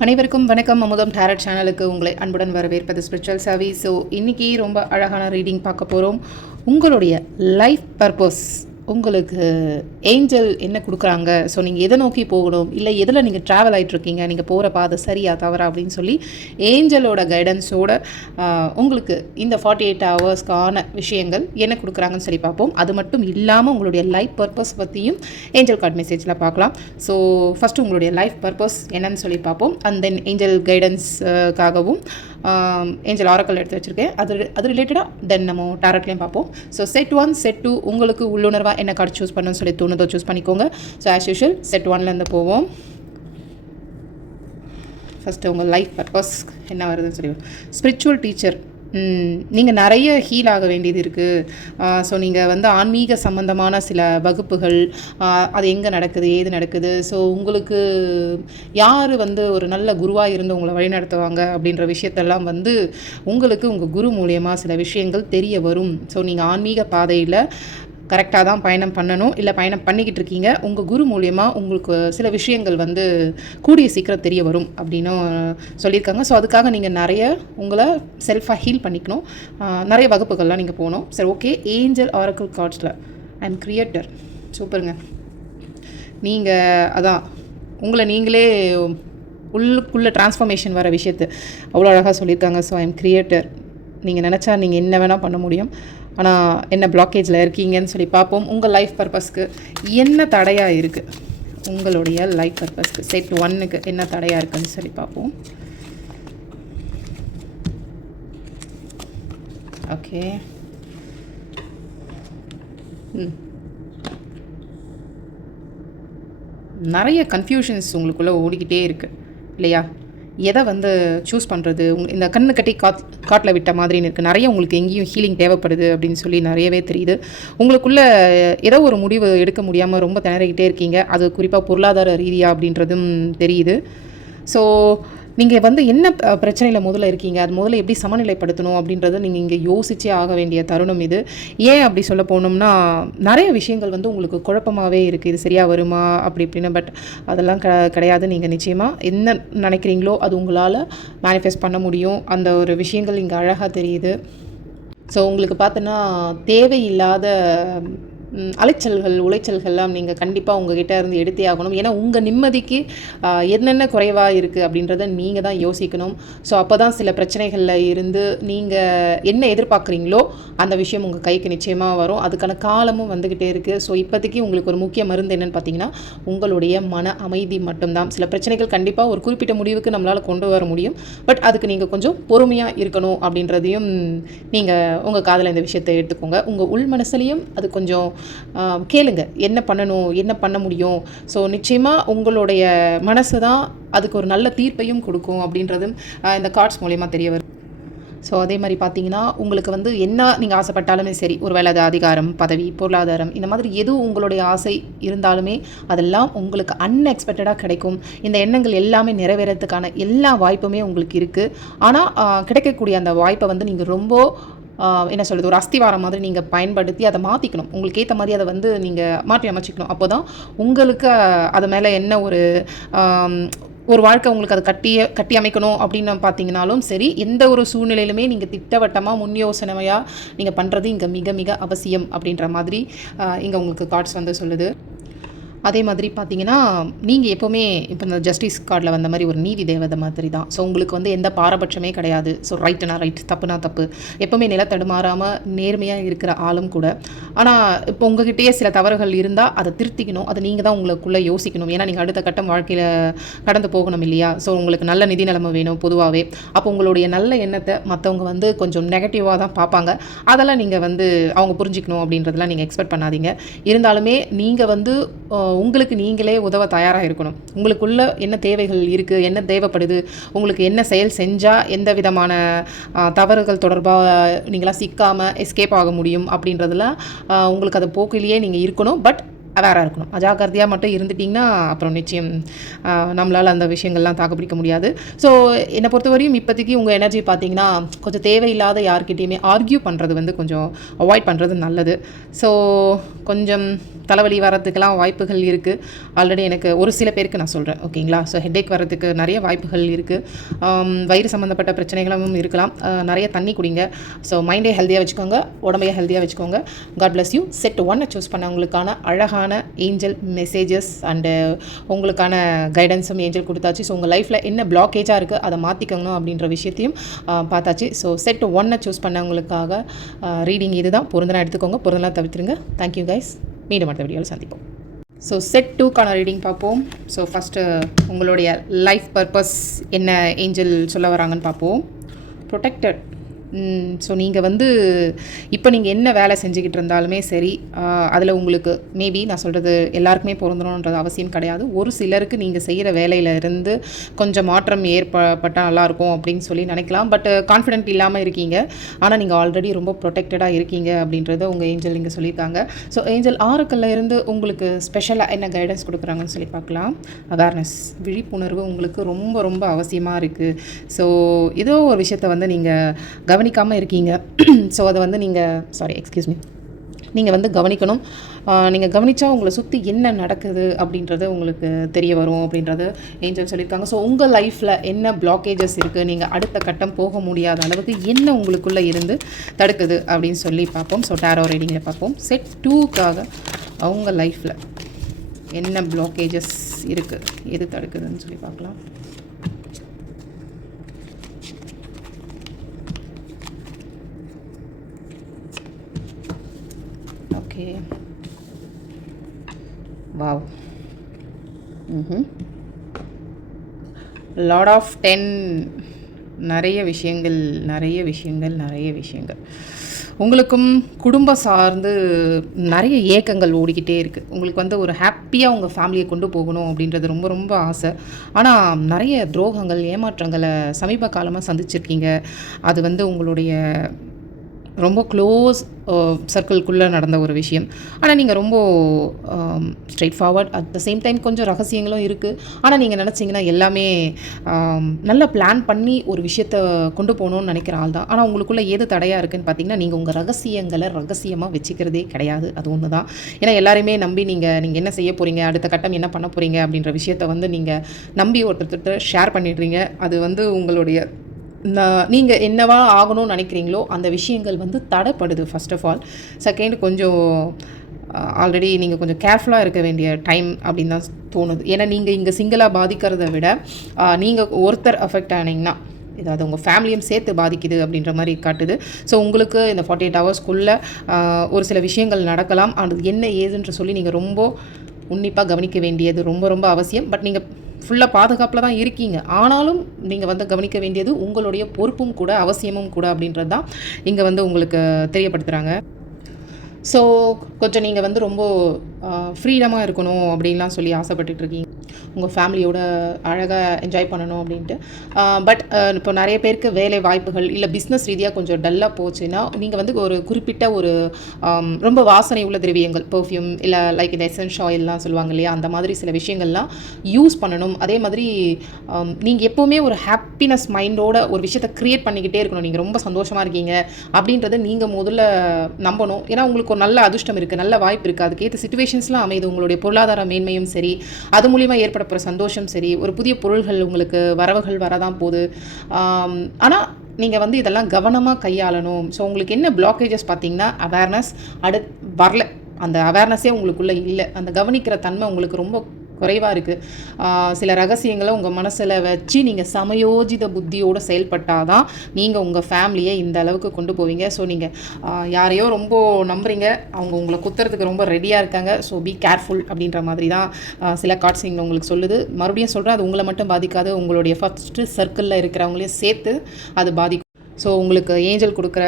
அனைவருக்கும் வணக்கம். அமுதம் டேரட் சேனலுக்கு உங்களை அன்புடன் வரவேற்பது ஸ்பிரிச்சுவல் சர்வீ ஸோ இன்றைக்கி ரொம்ப அழகான ரீடிங் பார்க்க போகிறோம் உங்களுடைய லைஃப் பர்பஸ் உங்களுக்கு ஏஞ்சல் என்ன கொடுக்குறாங்க? ஸோ நீங்கள் எதை நோக்கி போகணும்? இல்லை எதில் நீங்கள் ட்ராவல் ஆகிட்ருக்கீங்க நீங்கள் போகிற பாதை சரியா தவறா அப்படின்னு சொல்லி ஏஞ்சலோட கைடன்ஸோட உங்களுக்கு இந்த ஃபார்ட்டி எயிட் ஹவர்ஸ்க்கான விஷயங்கள் என்ன கொடுக்குறாங்கன்னு சொல்லி பார்ப்போம். அது மட்டும் இல்லாமல் உங்களுடைய லைஃப் பர்பஸ் பற்றியும் ஏஞ்சல் கார்ட் மெசேஜில் பார்க்கலாம். ஸோ ஃபஸ்ட்டு உங்களுடைய லைஃப் பர்பஸ் என்னன்னு சொல்லி பார்ப்போம். அண்ட் தென் ஏஞ்சல் கைடன்ஸ்க்காகவும் ஏஞ்சல் ஆரக்கல் எடுத்து வச்சுருக்கேன். அது அது ரிலேட்டடாக தென் நம்ம டேரட்லேயும் பார்ப்போம். So set one set two உங்களுக்கு உள்ளுணர்வாக என்ன கார்டு சூஸ் பண்ணணும்னு சொல்லி தோணுதோ சூஸ் பண்ணிக்கோங்க. ஸோ ஆஸ் யூஷுவல் செட் ஒன்லேருந்து போவோம். ஃபஸ்ட்டு உங்கள் லைஃப் பர்பஸ் என்ன வருதுன்னு சொல்லி ஸ்பிரிச்சுவல் டீச்சர் நீங்கள் நிறைய ஹீல் ஆக வேண்டியது இருக்குது ஸோ நீங்கள் வந்து ஆன்மீக சம்மந்தமான சில வகுப்புகள் அது எங்கே நடக்குது ஏது நடக்குது? ஸோ உங்களுக்கு யார் வந்து ஒரு நல்ல குருவாக இருந்து உங்களை வழிநடத்துவாங்க அப்படின்ற விஷயத்தெல்லாம் வந்து உங்களுக்கு உங்கள் குரு மூலியமாக சில விஷயங்கள் தெரிய வரும். ஸோ நீங்கள் ஆன்மீக பாதையில் கரெக்டாக தான் பயணம் பண்ணணும். இல்லை பயணம் பண்ணிக்கிட்டு இருக்கீங்க. உங்கள் குரு மூலியமாக உங்களுக்கு சில விஷயங்கள் வந்து கூடிய சீக்கிரம் தெரிய வரும் அப்படின்னும் சொல்லியிருக்காங்க. ஸோ அதுக்காக நீங்கள் நிறைய உங்களை செல்ஃபாக ஹீல் பண்ணிக்கணும். நிறைய வகுப்புகள்லாம் நீங்கள் போகணும். சரி ஓகே ஏஞ்சல் ஆரக்கிள் கார்ட்ஸில் ஐ எம் கிரியேட்டர் சூப்பருங்க. நீங்கள் அதான் உங்களை நீங்களே உள்ளுக்குள்ளே டிரான்ஸ்ஃபர்மேஷன் வர விஷயத்தை அவ்வளோ அழகாக சொல்லியிருக்காங்க. ஸோ ஐ எம் கிரியேட்டர் நீங்கள் நினச்சா நீங்கள் என்ன வேணால் பண்ண முடியும். ஆனால் என்ன பிளாக்கேஜில் இருக்கீங்கன்னு சொல்லி பார்ப்போம். உங்கள் லைஃப் பர்பஸ்க்கு என்ன தடையாக இருக்குது உங்களுடைய லைஃப் பர்பஸ்க்கு செட் ஒன்னுக்கு என்ன தடையாக இருக்குன்னு சொல்லி பார்ப்போம். ஓகே ம். நிறைய கன்ஃபியூஷன்ஸ் உங்களுக்குள்ளே ஓடிக்கிட்டே இருக்குது இல்லையா? எதை வந்து சூஸ் பண்ணுறது உங்க இந்த கண்ணு கட்டி காத் காட்டில் விட்ட மாதிரின்னு இருக்குது நிறைய உங்களுக்கு எங்கேயும் ஹீலிங் தேவைப்படுது அப்படின்னு சொல்லி நிறையவே தெரியுது. உங்களுக்குள்ளே ஏதோ ஒரு முடிவு எடுக்க முடியாமல் ரொம்ப திணறிக்கிட்டே இருக்கீங்க. அது குறிப்பாக பொருளாதார ரீதியாக அப்படின்றதும் தெரியுது. ஸோ நீங்கள் வந்து என்ன பிரச்சனையில் முதல்ல இருக்கீங்க? அது முதல்ல எப்படி சமநிலைப்படுத்தணும் அப்படின்றத நீங்கள் இங்கே யோசிச்சே ஆக வேண்டிய தருணம் இது. ஏன் அப்படி சொல்ல போனோம்னா நிறைய விஷயங்கள் வந்து உங்களுக்கு குழப்பமாகவே இருக்குது இது சரியாக வருமா? அப்படி இப்படின்னு. பட் அதெல்லாம் க கிடையாது. நீங்கள் நிச்சயமாக என்ன நினைக்கிறீங்களோ அது உங்களால் மேனிஃபெஸ்ட் பண்ண முடியும். அந்த ஒரு விஷயங்கள் இங்கே அழகாக தெரியுது. ஸோ உங்களுக்கு பார்த்தோன்னா தேவையில்லாத அலைச்சல்கள் உளைச்சல்கள்லாம் நீங்கள் கண்டிப்பாக உங்ககிட்ட இருந்து எடுத்தே ஆகணும். ஏன்னா உங்கள் நிம்மதிக்கு என்னென்ன குறைவாக இருக்குது அப்படின்றத நீங்கள் தான் யோசிக்கணும். ஸோ அப்போ தான் சில பிரச்சனைகளில் இருந்து நீங்கள் என்ன எதிர்பார்க்குறீங்களோ அந்த விஷயம் உங்கள் கைக்கு நிச்சயமாக வரும். அதுக்கான காலமும் வந்துக்கிட்டே இருக்குது ஸோ இப்போதைக்கு உங்களுக்கு ஒரு முக்கிய மருந்து என்னன்னு பார்த்தீங்கன்னா உங்களுடைய மன அமைதி மட்டும்தான். சில பிரச்சனைகள் கண்டிப்பாக ஒரு குறிப்பிட்ட முடிவுக்கு நம்மளால் கொண்டு வர முடியும். பட் அதுக்கு நீங்கள் கொஞ்சம் பொறுமையாக இருக்கணும் அப்படின்றதையும் நீங்கள் உங்கள் காதில் இந்த விஷயத்தை எடுத்துக்கோங்க. உங்கள் உள் மனசுலையும் அது கொஞ்சம் கேளுங்க. என்ன பண்ணணும்? என்ன பண்ண முடியும்? ஸோ நிச்சயமாக உங்களுடைய மனசு தான் அதுக்கு ஒரு நல்ல தீர்ப்பையும் கொடுக்கும் அப்படின்றதும் இந்த கார்ட்ஸ் மூலயமா தெரிய வரும். ஸோ அதே மாதிரி பார்த்தீங்கன்னா உங்களுக்கு வந்து என்ன நீங்கள் ஆசைப்பட்டாலுமே சரி ஒருவேளை அது அதிகாரம் பதவி பொருளாதாரம் இந்த மாதிரி எது உங்களுடைய ஆசை இருந்தாலுமே அதெல்லாம் உங்களுக்கு அன்எக்ஸ்பெக்டடாக கிடைக்கும். இந்த எண்ணங்கள் எல்லாமே நிறைவேறதுக்கான எல்லா வாய்ப்புமே உங்களுக்கு இருக்குது ஆனால் கிடைக்கக்கூடிய அந்த வாய்ப்பை வந்து நீங்கள் ரொம்ப என்ன சொல்கிறது ஒரு அஸ்திவாரம் மாதிரி நீங்கள் பயன்படுத்தி அதை மாற்றிக்கணும் உங்களுக்கு ஏற்ற மாதிரி அதை வந்து நீங்கள் மாற்றி அமைச்சிக்கணும். அப்போ தான் உங்களுக்கு அது மேலே என்ன ஒரு ஒரு வாழ்க்கை உங்களுக்கு அது கட்டிய கட்டி அமைக்கணும் அப்படின்னு பார்த்தீங்கனாலும் சரி எந்த ஒரு சூழ்நிலையிலுமே நீங்கள் திட்டவட்டமாக முன் யோசனையாக நீங்கள் பண்ணுறது இங்கே மிக மிக அவசியம் அப்படின்ற மாதிரி இங்கே உங்களுக்கு கார்ட்ஸ் வந்து சொல்லுது. அதே மாதிரி பார்த்தீங்கன்னா நீங்கள் எப்போவுமே இப்போ இந்த ஜஸ்டிஸ் கார்டில் வந்த மாதிரி ஒரு நீதி தேவதை மாதிரி தான். ஸோ உங்களுக்கு வந்து எந்த பாரபட்சமே கிடையாது. ஸோ ரைட்டுனா ரைட் தப்புனா தப்பு. எப்போவுமே நிலத்தடுமாறாமல் நேர்மையாக இருக்கிற ஆளும் கூட. ஆனால் இப்போ உங்ககிட்டயே சில தவறுகள் இருந்தால் அதை திருத்திக்கணும். அதை நீங்கள் தான் உங்களுக்குள்ளே யோசிக்கணும். ஏன்னா நீங்கள் அடுத்த கட்டம் வாழ்க்கையில் கடந்து போகணும் இல்லையா? ஸோ உங்களுக்கு நல்ல நிதி நிலைமை வேணும் பொதுவாகவே அப்போ உங்களுடைய நல்ல எண்ணத்தை மற்றவங்க வந்து கொஞ்சம் நெகட்டிவாக தான் பார்ப்பாங்க. அதெல்லாம் நீங்கள் வந்து அவங்க புரிஞ்சிக்கணும் அப்படின்றதெல்லாம் நீங்கள் எக்ஸ்பெக்ட் பண்ணாதீங்க. இருந்தாலுமே நீங்கள் வந்து உங்களுக்கு நீங்களே உதவ தயாராக இருக்கணும். உங்களுக்குள்ள என்ன தேவைகள் இருக்குது என்ன தேவைப்படுது உங்களுக்கு என்ன செயல் செஞ்சால் எந்த விதமான தவறுகள் தொடர்பாக நீங்களாம் சிக்காமல் எஸ்கேப் ஆக முடியும் அப்படின்றதுல உங்களுக்கு அதை போக்கிலேயே நீங்கள் இருக்கணும். பட் அவேராக இருக்கணும். அஜாக்கிரதையாக மட்டும் இருந்துட்டிங்கன்னா அப்புறம் நிச்சயம் நம்மளால் அந்த விஷயங்கள்லாம் தாக்குப்பிடிக்க முடியாது. ஸோ என்னை பொறுத்தவரையும் இப்போதைக்கு உங்கள் எனர்ஜி பார்த்தீங்கன்னா கொஞ்சம் தேவையில்லாத யார்கிட்டேயுமே ஆர்கியூ பண்ணுறது வந்து கொஞ்சம் அவாய்ட் பண்ணுறது நல்லது. ஸோ கொஞ்சம் தலைவலி வரத்துக்கெல்லாம் வாய்ப்புகள் இருக்குது ஆல்ரெடி எனக்கு ஒரு சில பேருக்கு நான் சொல்கிறேன் ஓகேங்களா? ஸோ ஹெட்டேக் வரதுக்கு நிறைய வாய்ப்புகள் இருக்குது வயிறு சம்மந்தப்பட்ட பிரச்சனைகளும் இருக்கலாம். நிறைய தண்ணி குடிங்க. ஸோ மைண்டே ஹெல்த்தியாக வச்சுக்கோங்க. உடம்பையே ஹெல்த்தியாக வச்சுக்கோங்க. காட் பிளஸ் யூ செட் ஒன்னை சூஸ் பண்ண உங்களுக்கான ஏஞ்சல் மெசேஜஸ் அண்டு உங்களுக்கான கைடன்ஸும் ஏஞ்சல் கொடுத்தாச்சு. ஸோ உங்கள் லைஃப்பில் என்ன பிளாக்கேஜாக இருக்குது அதை மாற்றிக்கணும் அப்படின்ற விஷயத்தையும் பார்த்தாச்சு. ஸோ செட் ஒன்னை சூஸ் பண்ணவங்களுக்காக ரீடிங் இதுதான். பொருந்தனா எடுத்துக்கோங்க பொருந்தனா தவிர்த்துருங்க. தேங்க்யூ கைஸ் மீண்டும் அடுத்த வீடியோவில் சந்திப்போம். ஸோ செட் டூக்கான ரீடிங் பார்ப்போம். ஸோ ஃபஸ்ட்டு உங்களுடைய லைஃப் பர்பஸ் என்ன ஏஞ்சல் சொல்ல வராங்கன்னு பார்ப்போம். ப்ரொடெக்டட் ஸோ நீங்கள் வந்து இப்போ நீங்கள் என்ன வேலை செஞ்சுக்கிட்டு இருந்தாலுமே சரி அதில் உங்களுக்கு மேபி நான் சொல்கிறது எல்லாருக்குமே பொருந்தணுன்றது அவசியம் கிடையாது. ஒரு சிலருக்கு நீங்கள் செய்கிற வேலையில் இருந்து கொஞ்சம் மாற்றம் ஏற்பட்டால் நல்லாயிருக்கும் அப்படின்னு சொல்லி நினைக்கலாம். பட் கான்ஃபிடென்ட் இல்லாமல் இருக்கீங்க. ஆனால் நீங்கள் ஆல்ரெடி ரொம்ப ப்ரொடெக்டடாக இருக்கீங்க அப்படின்றத உங்கள் ஏஞ்சல் நீங்கள் சொல்லியிருக்காங்க. ஸோ ஏஞ்சல் ஆறுக்கல்ல இருந்து உங்களுக்கு ஸ்பெஷலாக என்ன கைடன்ஸ் கொடுக்குறாங்கன்னு சொல்லி பார்க்கலாம். அவேர்னஸ் விழிப்புணர்வு உங்களுக்கு ரொம்ப ரொம்ப அவசியமாக இருக்குது ஸோ ஏதோ ஒரு விஷயத்தை வந்து நீங்கள் கவனி கவனிக்காமல் இருக்கீங்க. ஸோ அதை வந்து நீங்கள் சாரி எக்ஸ்கியூஸ் மீ நீங்கள் வந்து கவனிக்கணும். நீங்கள் கவனித்தா உங்களை சுற்றி என்ன நடக்குது அப்படின்றது உங்களுக்கு தெரிய வரும் அப்படின்றது ஏஞ்சல் சொல்லியிருக்காங்க. ஸோ உங்கள் லைஃப்பில் என்ன பிளாக்கேஜஸ் இருக்குது நீங்கள் அடுத்த கட்டம் போக முடியாத அளவுக்கு என்ன உங்களுக்குள்ளே இருந்து தடுக்குது அப்படின்னு சொல்லி பார்ப்போம். ஸோ டேரோ ரீடிங்கில் பார்ப்போம். செட் டூக்காக அவங்க லைஃப்பில் என்ன பிளாக்கேஜஸ் இருக்குது எது தடுக்குதுன்னு சொல்லி பார்க்கலாம் okay wow lot of them நிறைய விஷயங்கள் நிறைய விஷயங்கள் நிறைய விஷயங்கள். உங்களுக்கும் குடும்பம் சார்ந்து நிறைய ஏக்கங்கள் ஓடிக்கிட்டே இருக்குது உங்களுக்கு வந்து ஒரு ஹாப்பியாக உங்கள் ஃபேமிலியை கொண்டு போகணும் அப்படின்றது ரொம்ப ரொம்ப ஆசை. ஆனால் நிறைய துரோகங்கள் ஏமாற்றங்களை சமீப காலமாக சந்திச்சிருக்கீங்க. அது வந்து உங்களுடைய ரொம்ப க்ளோஸ் சர்க்கிள்குள்ளே uh, நடந்த ஒரு விஷயம். ஆனால் நீங்கள் ரொம்ப straightforward at the same time கொஞ்சம் ரகசியங்களும் இருக்குது ஆனால் நீங்கள் நினச்சிங்கன்னா எல்லாமே um, நல்லா பிளான் பண்ணி ஒரு விஷயத்தை கொண்டு போகணும்னு நினைக்கிற ஆள் தான். ஆனால் உங்களுக்குள்ளே ஏது தடையாக இருக்குதுன்னு பார்த்தீங்கன்னா நீங்கள் உங்கள் ரகசியங்களை ரகசியமாக வச்சுக்கிறதே கிடையாது. அது ஒன்று தான் ஏன்னா எல்லாருமே நம்பி நீங்கள் நீங்கள் என்ன செய்ய போகிறீங்க அடுத்த கட்டம் என்ன பண்ண போகிறீங்க அப்படின்ற விஷயத்தை வந்து நீங்கள் நம்பி ஒருத்தர் ஷேர் பண்ணிடுறீங்க. அது வந்து உங்களுடைய நீங்கள் என்னவா ஆகணும்னு நினைக்கிறீங்களோ அந்த விஷயங்கள் வந்து தடைப்படுது ஃபர்ஸ்ட் ஆஃப் ஆல் செகண்ட் கொஞ்சம் ஆல்ரெடி நீங்கள் கொஞ்சம் கேர்ஃபுல்லாக இருக்க வேண்டிய டைம் அப்படின்னு தான் தோணுது. ஏன்னா நீங்கள் இங்கே சிங்கிளாக பாதிக்கிறத விட நீங்கள் ஒருத்தர் அஃபெக்ட் ஆனீங்கன்னா இதாவது உங்கள் ஃபேமிலியும் சேர்த்து பாதிக்குது அப்படின்ற மாதிரி காட்டுது. ஸோ உங்களுக்கு இந்த ஃபார்ட்டி எயிட் ஹவர்ஸ்க்குள்ளே ஒரு சில விஷயங்கள் நடக்கலாம். அது என்ன ஏதுன்ற சொல்லி நீங்கள் ரொம்ப உன்னிப்பாக கவனிக்க வேண்டியது ரொம்ப ரொம்ப அவசியம். பட் நீங்கள் ஃபுல்லாக பாதுகாப்பில் தான் இருக்கீங்க. ஆனாலும் நீங்கள் வந்து கவனிக்க வேண்டியது உங்களுடைய பொறுப்பும் கூட அவசியமும் கூட அப்படின்றது தான் இங்கே வந்து உங்களுக்கு தெரியப்படுத்துகிறாங்க ஸோ கொஞ்சம் நீங்கள் வந்து ரொம்ப ஃப்ரீடமாக இருக்கணும் அப்படின்லாம் சொல்லி ஆசைப்பட்டுட்டு இருக்கீங்க. உங்கள் ஃபேமிலியோட அழகாக என்ஜாய் பண்ணணும் அப்படின்ட்டு. பட் இப்போ நிறைய பேருக்கு வேலை வாய்ப்புகள் இல்லை பிஸ்னஸ் ரீதியாக கொஞ்சம் டல்லாக போச்சுன்னா நீங்கள் வந்து ஒரு குறிப்பிட்ட ஒரு ரொம்ப வாசனை உள்ள திரவியங்கள் பெர்ஃப்யூம் இல்லை லைக் இந்த எசன்ஸ் ஆயில்லாம் சொல்லுவாங்க இல்லையா அந்த மாதிரி சில விஷயங்கள்லாம் யூஸ் பண்ணணும். அதே மாதிரி நீங்கள் எப்போவுமே ஒரு ஹாப்பினஸ் மைண்டோட ஒரு விஷயத்தை க்ரியேட் பண்ணிக்கிட்டே இருக்கணும். நீங்கள் ரொம்ப சந்தோஷமாக இருக்கீங்க அப்படின்றத நீங்கள் முதல்ல நம்பணும். ஏன்னா உங்களுக்கு ஒரு நல்ல அதிர்ஷ்டம் இருக்குது நல்ல வாய்ப்பு இருக்குது அதுக்கேற்ற சுச்சுவேஷன்ஸ்லாம் அமையுது. உங்களுடைய பொருளாதார மேன்மையும் சரி அது மூலிமா ஏற்பட போகிற சந்தோஷம் சரி ஒரு புதிய பொருள்கள் உங்களுக்கு வரவுகள் வரதான் போகுது. ஆனால் நீங்கள் வந்து இதெல்லாம் கவனமாக கையாளணும். ஸோ உங்களுக்கு என்ன பிளாக்கேஜஸ் பார்த்தீங்கன்னா அவேர்னஸ் அடு வரல. அந்த அவேர்னஸே உங்களுக்குள்ளே இல்லை. அந்த கவனிக்கிற தன்மை உங்களுக்கு ரொம்ப குறைவாக இருக்குது சில ரகசியங்களை உங்கள் மனசில் வச்சு நீங்கள் சமயோஜித புத்தியோடு செயல்பட்டால் தான் நீங்கள் உங்கள் ஃபேமிலியை இந்த அளவுக்கு கொண்டு போவீங்க. ஸோ நீங்கள் யாரையோ ரொம்ப நம்புறீங்க. அவங்க உங்களை குத்துறதுக்கு ரொம்ப ரெடியாக இருக்காங்க. ஸோ பி கேர்ஃபுல் அப்படின்ற மாதிரி தான் சில கார்ட்ஸ் இங்கே உங்களுக்கு சொல்லுது. மறுபடியும் சொல்கிறேன் அது உங்களை மட்டும் பாதிக்காது. உங்களுடைய ஃபஸ்ட்டு சர்க்கிளில் இருக்கிறவங்களையும் சேர்த்து அது பாதிக்கும். ஸோ உங்களுக்கு ஏஞ்சல் கொடுக்குற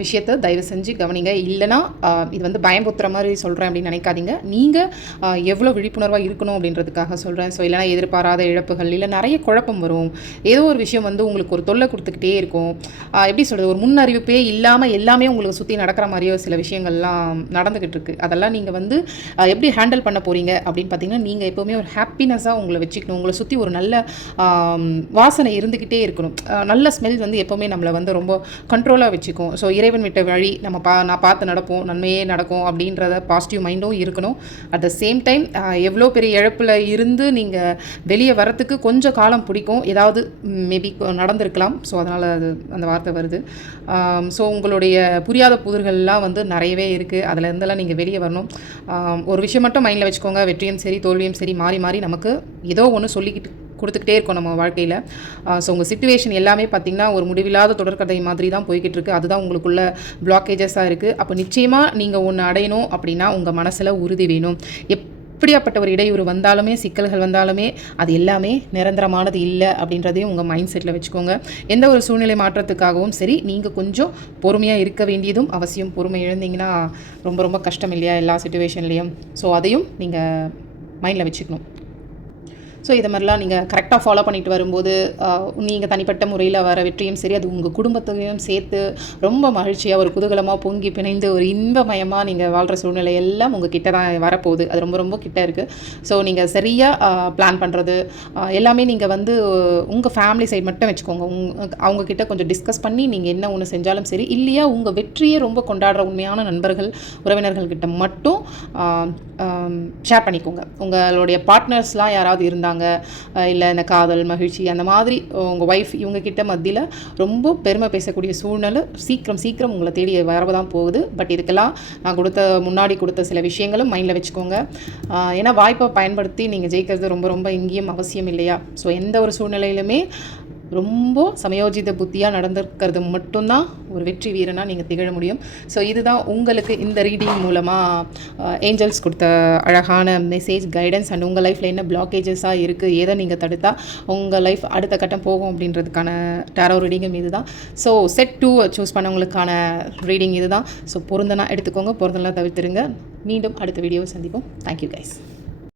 விஷயத்த தயவு செஞ்சு கவனிங்க. இல்லைனா இது வந்து பயம்புத்துற மாதிரி சொல்கிறேன் அப்படின்னு நினைக்காதீங்க. நீங்கள் எவ்வளோ விழிப்புணர்வாக இருக்கணும் அப்படின்றதுக்காக சொல்கிறேன் ஸோ இல்லைனா எதிர்பாராத இழப்புகள் இல்லை நிறைய குழப்பம் வரும். ஏதோ ஒரு விஷயம் வந்து உங்களுக்கு ஒரு தொல்லை கொடுத்துக்கிட்டே இருக்கும். எப்படி சொல்கிறது ஒரு முன் அறிவிப்பே இல்லாமல் எல்லாமே உங்களுக்கு சுற்றி நடக்கிற மாதிரியோ சில விஷயங்கள்லாம் நடந்துக்கிட்டு இருக்குது அதெல்லாம் நீங்கள் வந்து எப்படி ஹேண்டில் பண்ண போகிறீங்க அப்படின்னு பார்த்தீங்கன்னா நீங்கள் எப்போவுமே ஒரு ஹாப்பினஸ்ஸாக உங்களை வச்சுக்கணும். உங்களை சுற்றி ஒரு நல்ல வாசனை இருந்துக்கிட்டே இருக்கணும். நல்ல ஸ்மெல் வந்து எப்போவுமே நம்மளை வந்து ரொம்ப கண்ட்ரோலாக வச்சுக்கும். ஸோ இறைவன் விட்ட வழி நம்ம பா நான் பார்த்து நடப்போம் நன்மையே நடக்கும் அப்படின்றத பாசிட்டிவ் மைண்டும் இருக்கணும். அட் த சேம் டைம் எவ்வளோ பெரிய இழப்பில் இருந்து நீங்கள் வெளியே வரத்துக்கு கொஞ்சம் காலம் பிடிக்கும். ஏதாவது மேபி நடந்திருக்கலாம். ஸோ அதனால் அது அந்த வார்த்தை வருது. ஸோ உங்களுடைய புரியாத புதிர்கள்லாம் வந்து நிறையவே இருக்குது அதில் இருந்தெல்லாம் நீங்கள் வெளியே வரணும். ஒரு விஷயம் மட்டும் மைண்டில் வச்சுக்கோங்க. வெற்றியும் சரி தோல்வியும் சரி மாறி மாறி நமக்கு ஏதோ ஒன்று சொல்லிக்கிட்டு கொடுத்துக்கிட்டே இருக்கோம் நம்ம வாழ்க்கையில். ஸோ உங்கள் சுச்சுவேஷன் எல்லாமே பார்த்திங்கன்னா ஒரு முடிவில்லாத தொடர்கதை மாதிரி தான் போய்கிட்டு இருக்கு அதுதான் உங்களுக்குள்ள பிளாக்கேஜஸாக இருக்குது அப்போ நிச்சயமாக நீங்கள் ஒன்று அடையணும் அப்படின்னா உங்கள் மனசில் உறுதி வேணும். எப்படியாப்பட்ட ஒரு இடையூறு வந்தாலுமே சிக்கல்கள் வந்தாலுமே அது எல்லாமே நிரந்தரமானது இல்லை அப்படின்றதையும் உங்கள் மைண்ட் செட்டில் வச்சுக்கோங்க. எந்த ஒரு சூழ்நிலை மாற்றத்துக்காகவும் சரி நீங்கள் கொஞ்சம் பொறுமையாக இருக்க வேண்டியதும் அவசியம். பொறுமை இழந்தீங்கன்னா ரொம்ப ரொம்ப கஷ்டம் இல்லையா எல்லா சுச்சுவேஷன்லேயும் ஸோ அதையும் நீங்கள் மைண்டில் வச்சுக்கணும். ஸோ இதை மாதிரிலாம் நீங்கள் கரெக்டாக ஃபாலோ பண்ணிட்டு வரும்போது நீங்கள் தனிப்பட்ட முறையில் வர வெற்றியும் சரி அது உங்கள் குடும்பத்தையும் சேர்த்து ரொம்ப மகிழ்ச்சியாக ஒரு குதூகலமாக பொங்கி பிணைந்து ஒரு இன்பமயமாக நீங்கள் வாழ்கிற சூழ்நிலை எல்லாம் உங்கள் கிட்ட தான் வரப்போகுது. அது ரொம்ப ரொம்ப கிட்ட இருக்குது ஸோ நீங்கள் சரியாக பிளான் பண்ணுறது எல்லாமே நீங்கள் வந்து உங்கள் ஃபேமிலி சைடு மட்டும் வச்சுக்கோங்க. உங் அவங்க கிட்ட கொஞ்சம் டிஸ்கஸ் பண்ணி நீங்கள் என்ன ஒன்று செஞ்சாலும் சரி இல்லையா உங்கள் வெற்றியை ரொம்ப கொண்டாடுற உண்மையான நண்பர்கள் உறவினர்கள்கிட்ட மட்டும் ஷேர் பண்ணிக்கோங்க. உங்களுடைய பார்ட்னர்ஸ்லாம் யாராவது இருந்தாங்க இல்லை இந்த காதல் மகிழ்ச்சி அந்த மாதிரி உங்கள் ஒய்ஃப் இவங்கக்கிட்ட மத்தியில் ரொம்ப பெருமை பேசக்கூடிய சூழ்நிலை சீக்கிரம் சீக்கிரம் உங்களை தேடி வரதான் போகுது. பட் இதுக்கெல்லாம் நான் கொடுத்த முன்னாடி கொடுத்த சில விஷயங்களும் மைண்டில் வச்சுக்கோங்க. ஏன்னா வாய்ப்பை பயன்படுத்தி நீங்கள் ஜெயிக்கிறது ரொம்ப ரொம்ப இங்கேயும் அவசியம் இல்லையா? ஸோ எந்த ஒரு சூழ்நிலையிலுமே ரொம்ப சமயோஜித புத்தியாக நடந்திருக்கிறது மட்டும்தான் ஒரு வெற்றி வீரனாக நீங்கள் திகழ முடியும். ஸோ இதுதான் உங்களுக்கு இந்த ரீடிங் மூலமாக ஏஞ்சல்ஸ் கொடுத்த அழகான மெசேஜ் கைடன்ஸ் அண்ட் உங்கள் லைஃப்பில் என்ன பிளாக்கேஜஸாக இருக்குது எதை நீங்கள் தடுத்தா உங்கள் லைஃப் அடுத்த கட்டம் போகும் அப்படின்றதுக்கான டேரோ ரீடிங்கும் இது தான் ஸோ செட் டூ சூஸ் பண்ணவங்களுக்கான ரீடிங் இது தான் ஸோ பொருந்தனா எடுத்துக்கோங்க பொருந்தனா தவிர்த்துருங்க. மீண்டும் அடுத்த வீடியோவை சந்திப்போம். Thank you guys